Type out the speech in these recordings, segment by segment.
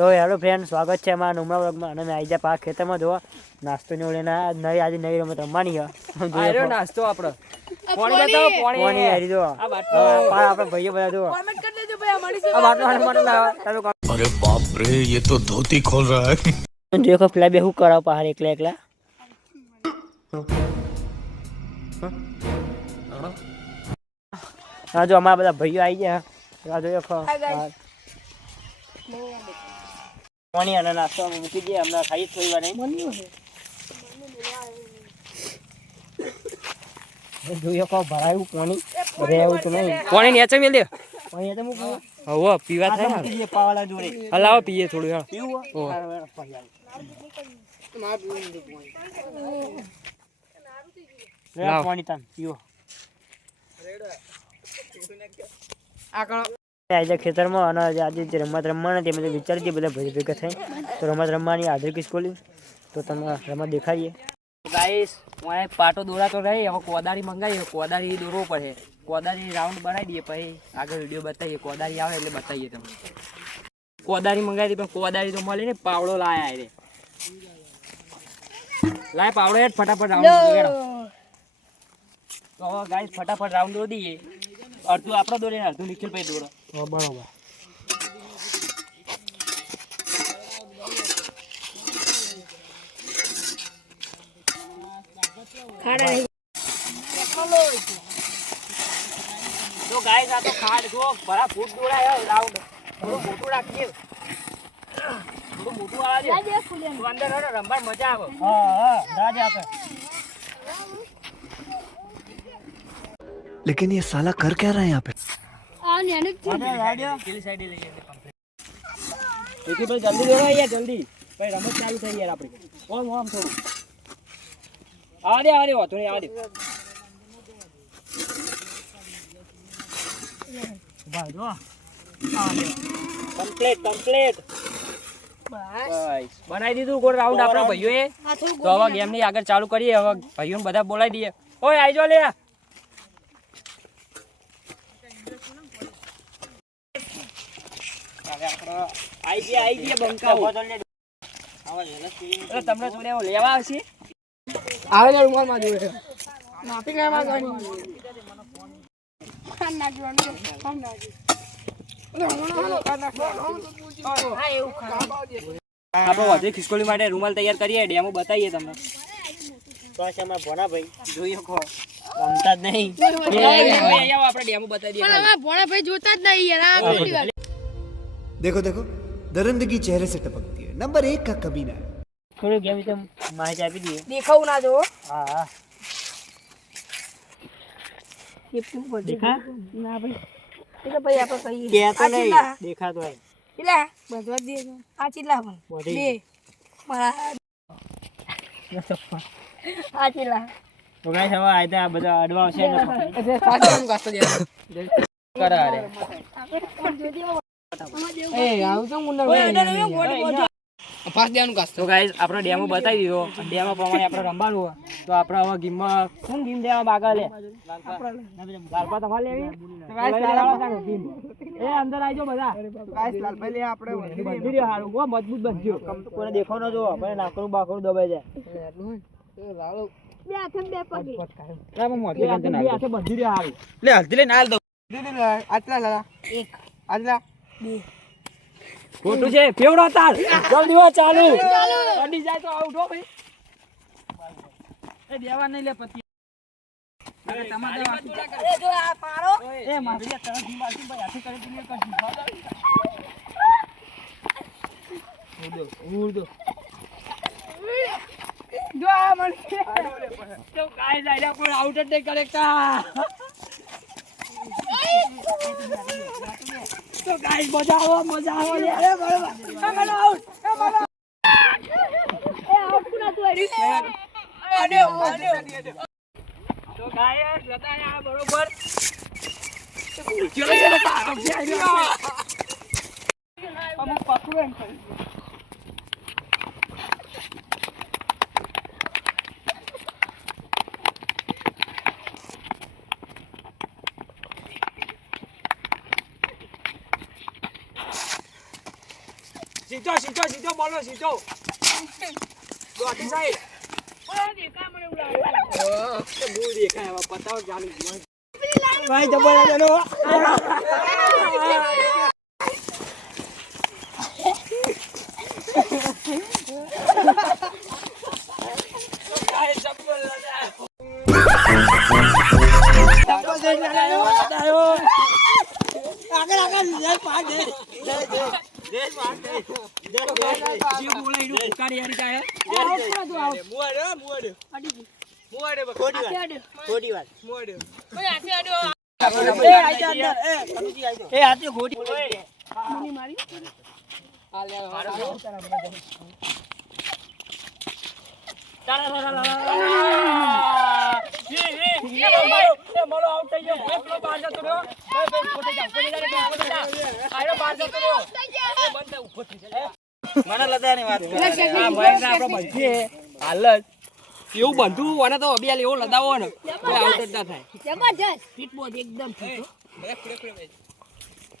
તો hello friend, સ્વાગત છે અમારા નુમરા વ્લોગમાં. અને આવી જા પાક ખેતરમાં જોવા નાસ્તો નીવડે આજે નવી રમત રમવાની છે. નાસ્તો આપણો પાણી બતાવો. પાણી હારી જો આપણે ભાઈઓ બધા જો कमेंट कर देજો भाई हमारी से अरे बाप रे, ये तो धोती खोल रहा है। देखो પેલા બે હું કરાવ પહાડ એકલા એકલા. હા જો અમારા બધા ભાઈઓ આવી ગયા. જોયો પાણી અને નાસ્તો મૂકી દઈએ. હમણાં ખાઈ થોડી વાર જોઈએ કહો ભરાયું પાણી રહેવું તો નહીં. પાણી નીચે મેલ દે. પાણી તો મૂકવું હવે પીવા થાય ને પાવાલા જોડે હલાવો પીએ થોડું યાર. લાવ પાણી તાન પીવો. આજે ખેતરમાં અને આજે જે રમત રમવાના તે બધા વિચારી છે બધા ભાઈ ભેગા થઈ તો રમત રમવાની હાજર કિસ ખોલી તો તમે રમત દેખાડીએ. ગાઈસ મને પાટો દોરાતો રહી. હવે કોદારી મંગાવીએ. કોદારી દોરવો પડે. કોદારી રાઉન્ડ બનાવી દઈએ પછી આગળ વિડીયો બતાવીએ. કોદારી આવે એટલે બતાવીએ તમને. કોદારી મંગાવી પણ કોદારી તો મળી ને પાવડો લાયા રે. લાય પાવડો હેઠ ફટાફટ રાઉન્ડ. તો હવે ગાઈસ ફટાફટ રાઉન્ડ દોરી દઈએ. અડધું આપણો દોરે ને અડધું નિખિલ ભાઈ દોરો. બરોબર. તો ગાઈસ આ તો ખાડ જો ભરા ફૂટ દોરાય રાઉન્ડ. થોડું મોટું રાખીએ. થોડું મોટું આવે છે તો અંદર રમવા મજા આવે. હા રાજા આપે. लेकिन ये साला कर क्या रहा है यहाँ पे? પેલી સાઈડે લઈ જઈએ કમ્પ્લીટ. એકી ભાઈ જલ્દી દોરો યાર જલ્દી. ભાઈ રમત ચાલુ થઈ યાર આપણી. ઓમ થોડું. આવા દે વાતો નહીં આવા દે. ભાઈ જો કમ્પ્લીટ. બસ બનાવી દીધું ગોળ રાઉન્ડ આપણા ભાઈઓએ. તો હવે ગેમ ની આગળ ચાલુ કરીએ. હવે ભાઈઓને બધા બોલાવી દઈએ. ઓય આઈ જો લે. આઈ ગયા બંકાઓ. તમને જોડે લેવા આવશે. આવે ને રૂમાલ માં જોવે માફી કે માં જોવાની ખાન નાખવાનું ખાન નાખી આપણે વધુ ખિસકોલી માટે રૂમાલ તૈયાર કરીએ. ડેમો બતાવીએ તમને. તો આ છે અમારા ભોણા ભાઈ. જોઈએ ખો રમતા જ નહીં. આપણે ડેમો બતાવી દઈએ. પણ અમારા ભોળા ભાઈ જોતા જ નહીં યાર. આ કેટલી વાર देखो देखो, दरिंदगी चेहरे से टपकती है। नंबर 1 का कमीना है। થોડું કેમ વિશે માહિતી આપી દઈએ. દેખાવું ના જો હા એ શું પડે દેખા ના ભાઈ એટલે ભાઈ આપણે કહીએ કે તો આ નહીં ચીલા દેખાતો હોય. ચીલા બધવા દે આ ચીલા પણ વધી. બે મારા આ ચીલા તો ગાઈસ હવે આજે આ બધા અડવા છે ને એટલે પાછળ ગાસ્તો દે કરારે એ આવ તો મુન્ના પાસ દેવાનું ગાસ્તો. તો ગાઈસ આપણો ડેમો બતાવી દીધો. ડેમો પ્રમાણે આપણે રમવાનું હોય. તો આપણે હવે ગેમમાં કોણ ગેમ દેવા માંગે લે? લાલપા તમારે લેવી? તો ગાઈસ લાલપા ગેમ. એ અંદર આવી જાઓ બધા. ગાઈસ લાલભાઈ લે આપણે બંધી રહ્યો હારું. બહુ મજબૂત બનજો. કોઈને દેખો ન જો મને નાકરું બાકરું દબાઈ જાય. બે હાથે બે પગે ના પણ મોટી ગંધ ના. હાથે બંધી રહ્યો હારું. લે હલ્દી લે નાલ દો. આટલા લાલા એક આટલા ખોટું છે. ફેવડો તાર. જલ્દી હો ચાલુ. અડી જાય તો આઉટ હો ભાઈ. એ દેવા નહીં લે પતિ. અરે તમારે અરે જો આ પારો એ મારી તરફ દી મારતી ભાઈ હાથે કરી દીને કરજી. ઉડો. જો આ મને તો કાઈ જાય પણ આઉટ જ નહીં કરે કા. તો ગાઈસ મજા આવો લે. અરે બરોબર. આ આઉટ. એ આઉટ કુના તું હરી તો ગાઈસ લતાયા બરોબર. ચલો તારો છે આઈ. અમુક પકડો એમ કરી. સીધો સીધો સીધો બોલો સીધો દોટી સાઈડ બહુ દેખાય હવે પતાવ જાણી ભાઈ જબર ચલો એવું બંધુ અને તો અબિયાલ એવો લદાવો ને કોઈ આઉટ જ ના થાય જબરજસ્ત ફિટ બોલ એકદમ ફિટ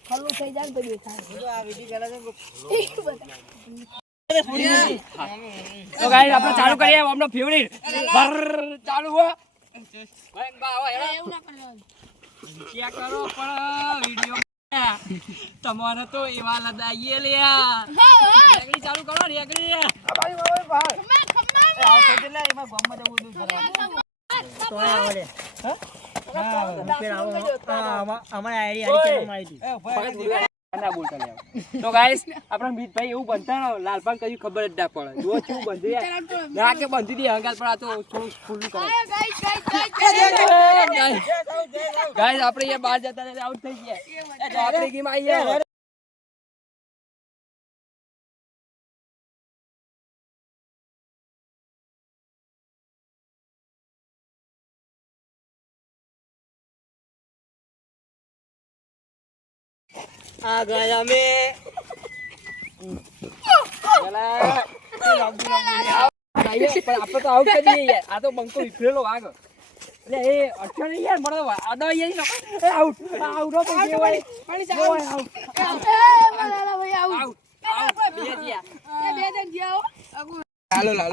ખલ્લું થઈ જાય તો દેખાય તો ગાઈસ આપણે ચાલુ કરીએ આપણો ફેવરિટ ચાલુ હો ભાઈ બા આવો હેડો એવું ના કરવાનું ચેક કરો પણ વિડિયો તમારે તો એવા લદાઈએ લ્યા રેગડી ચાલુ કરો રેગડી તો ગાઈસ આપણા મિતભાઈ એવું બનતા લાલપાન કઈ ખબર જ ના પડે જો શું બંધી ના કે બંધી દી હંગાત પણ આ તો થોડું ખુલ્લું કરે ગાઈસ આપણે એ બહાર જતા રહે આઉટ થઈ ગયા આપણે ગેમ આવી ગયા આ ગયા અમે આપણે તો આઉટ કરી દઈએ યાર આ તો બંકો વિફરેલો વાગ એટલે એ અઠ્યો નહીં યાર મને આડો યાર આઉટ આઉટ હો પૈસે હોય પાણી ચાલ આઉટ મારા ભાઈ આઉટ બે ગયા બે જણ ગયા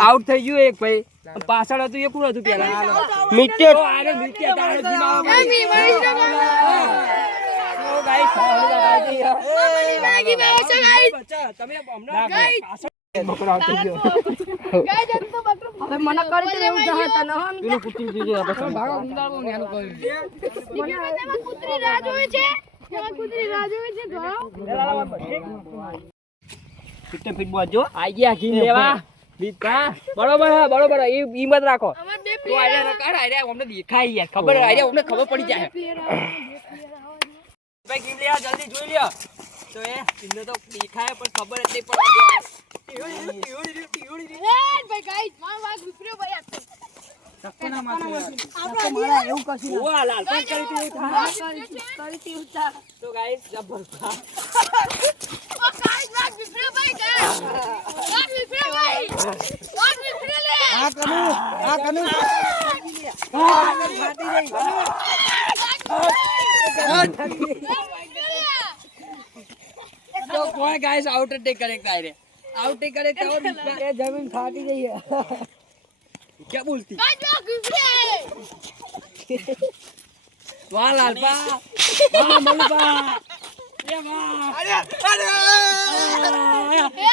આઉટ થઈ ગયું એક ભાઈ પાછળ હતું એ કોણ હતું પેલા મિત્ય આરે મિત્ય તારે જીમાવો ગાઈસ તમે હમણાં પાછળ બકરો આવતો ગયો હવે મને કરી દે એવું જહા તને હમ પેલું કુટી દીધું આપણે ભાગો ગુંડાળો નેનું કર્યું એમાં કૂતરી રાહ જોવે છે ફિટ ફિટ બોજો આઈ ગયા ઘી લેવા બીકા બરોબર હા બરોબર એ મત રાખો અમાર બે તો આયા કાઢ આયા અમને દેખાય યાર ખબર આયા અમને ખબર પડી જાય ભાઈ ઘી લેવા જલ્દી જોઈ લ્યો તો એ ઇન્ને તો દેખાય પણ ખબર જ નહીં પડે ભાઈ ગાઈસ માર વાગ વિપર્યો ભાઈ આ એવું કશું ઓવા લાલ પણ કરી તું કરી ઉતા તો ગાઈસ જબરદસ્ત ઓ ગાઈસ વાગ વિપર્યો ભાઈ ગાઈસ વાગ વિપર્યો ભાઈ વાગ વિપર્યો લે આ કનુ તો કોઈ ગાઈસ આઉટ જ કરે કાઈ આઉટ કરે તો એ જમીન ફાટી ગઈ है क्या बोलती ગાઈસ વાગ વિપર્યો वाह लालपा वाह मलपा ये वाह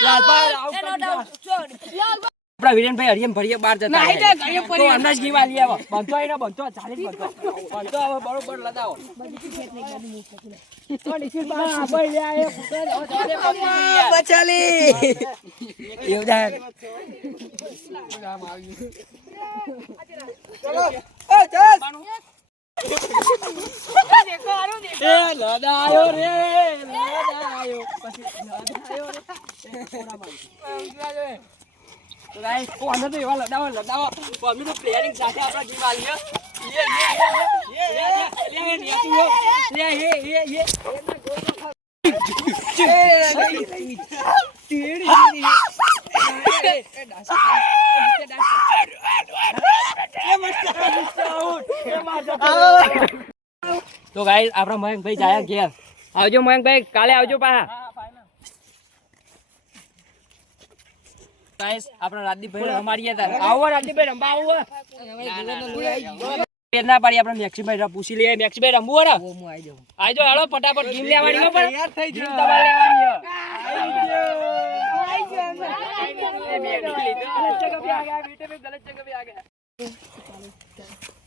लालपा आउट कर दिया આપડા વિરેનભાઈ હરિયમ ભરીએ બહાર જતા નહીં તો ઘરે તો અનાજ ઘી વાલી આવો બંધો આઈને બંધો ચાલી બંધો હવે બરોબર લગાવો તો નિશિલ બા ભાઈ લે આ બચાલી યોગદાન ચલો એ ચલ એ લડાયો રે લડાયો પછી લડાયો રે કોના મારી તો ગાઈસ કો અંદર તો એવા લડાવો તો અમે તો પ્લેયરિંગ સાથે આપણા ટીમ આલીએ તો ગાઈસ આપણા મયંકભાઈ જાય ઘેર આવજો મયંકભાઈ કાલે આવજો પાછા ગાઈસ આપણે રાજદીપભાઈ રમાડીએ તા આવો રાજદીપભાઈ રંબા આવો ના પાડી આપણે મેક્સીભાઈ પૂછી લઈએ મેક્સીભાઈ રમવું ને હું આવી જાઉં આવી જાઓ હાલો ફટાફટ ગેમ લેવાની ન પણ તૈયાર થઈ જાઓ તમારે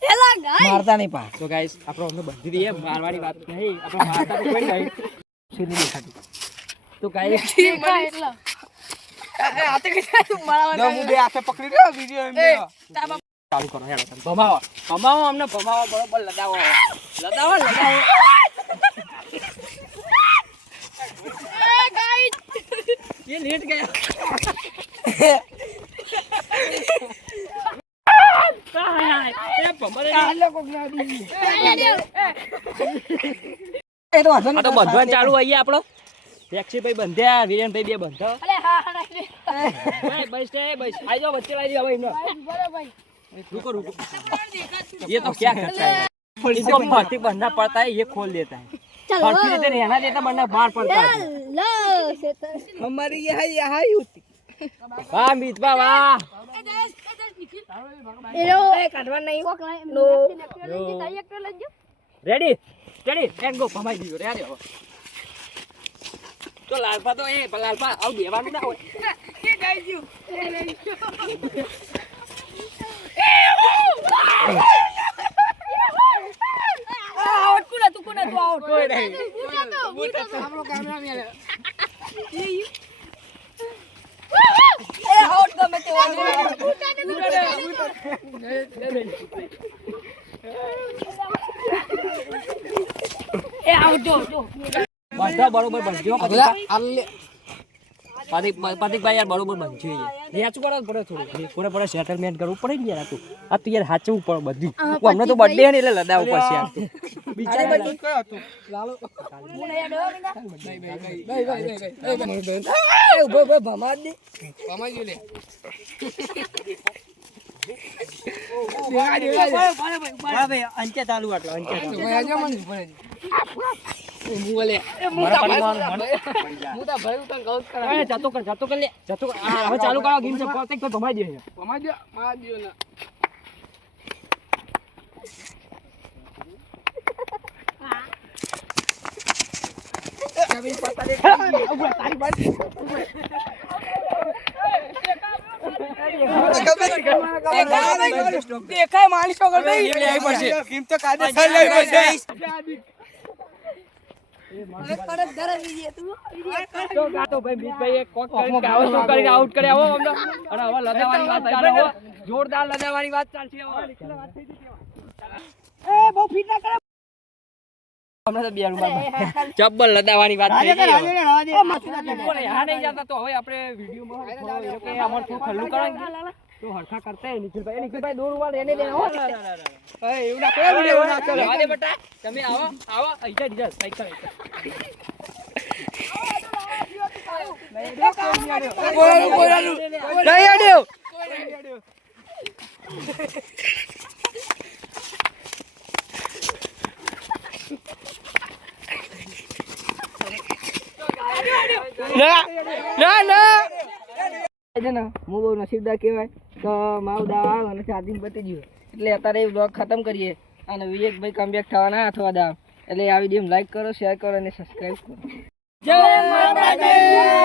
લેવાની મારતા નહીં પા તો ગાઈસ આપણો અમને બંધી દઈએ મારવાની વાત નહીં આપણે મારતા તો કોઈ નહીં સીધી દેખાતી તો ગાઈસ હાથે કે મારા દો મુદે હાથે પકડી રહ્યો બીજો એમ ચાલુ કરો હેડો તમે ભમાવો ભમાવો અમને ભમાવો બરોબર લગાવો લગાવો લગાવો એ લેટ ગયા એ તો વાંધો આ તો બંધવાનું ચાલુ આઈએ આપણો રેક્સીભાઈ બંધ્યા વિરેનભાઈ બે બંધો બસ બસ આઈ જાઓ વચ્ચે લાવી હવે એમને रुको रुको ये तो क्या करता है इसको फर्टी बनना पड़ता है ये खोल देता है फर्टी देते रहना देता बनना बाहर पड़ता है हमारी यहाँ ही होती वाह मितबा वाह रेडी रेडी एक गो भमाई दियो रे आજો તો લાલપા તો એ લાલપા આવ દેવાનું ના હોય કે ગાઈ ગયું આઉટ કોના તું આઉટ કોઈ નહીં આપણો કેમેરા મેં એ આઉટ ગમે તે એ આઉટ જો બધા બરોબર બનજો પાતિકભાઈ યાર બરોબર બનજો રેચું કરો પડે થોડું પૂરે પૂરે સેટલમેન્ટ કરવું પડે ને યાર તું આ તો યાર સાચવું પડે બધું અમને તો બર્થડે ને એટલે લડાવ પડશે યાર બિચારા બધું કયો હતો લાલો ઉભો ભમા દે ભમાઈ લે ભાઈ અંતે ચાલુ આટલો અંતે જતો કર લે જતો કર હવે ચાલુ કરો ગેમ છે પ્રત્યેક તો ભમાઈ દે ભમાઈ દે માર દિયો ને દેખાય માલિશ વગર નહીં લેવી પડશે ગેમ તો કાયદેસર લેવી પડશે તો ભાઈ બીજભાઈ એક કોક કરીને આઉટ કરી આવો અમને અને હવે લદાવાની વાત ચાલે હો જોરદાર લદાવાની વાત ચાલશે હવે એ બહુ ફીટ ના કરે અમને તો બે રૂમાલ ચબ્બલ લદાવાની વાત થઈ ગઈ હા નહીં જતા તો હવે આપણે વિડીયોમાં અમાર થોડું ખલ્લું કરાંગે તો હરખા કરતા હે નિખિલભાઈ દો રૂમાલ એને દેના હો એવું ના કરો એવું ના કરો આવા દે બેટા તમે આવો આઈજા દીજા સાઈકલ હું બહુ નસીબદાર કહેવાય તો મારું દાવ આવે અને ચાર્જિંગ પતી ગયું એટલે અત્યારે એ બ્લોગ ખતમ કરીએ અને વિવેકભાઈ કમબેક થવાના અથવા દાવ એટલે આ વિડીયો લાઈક કરો શેર કરો અને સબસ્ક્રાઈબ કરો જય માતાજી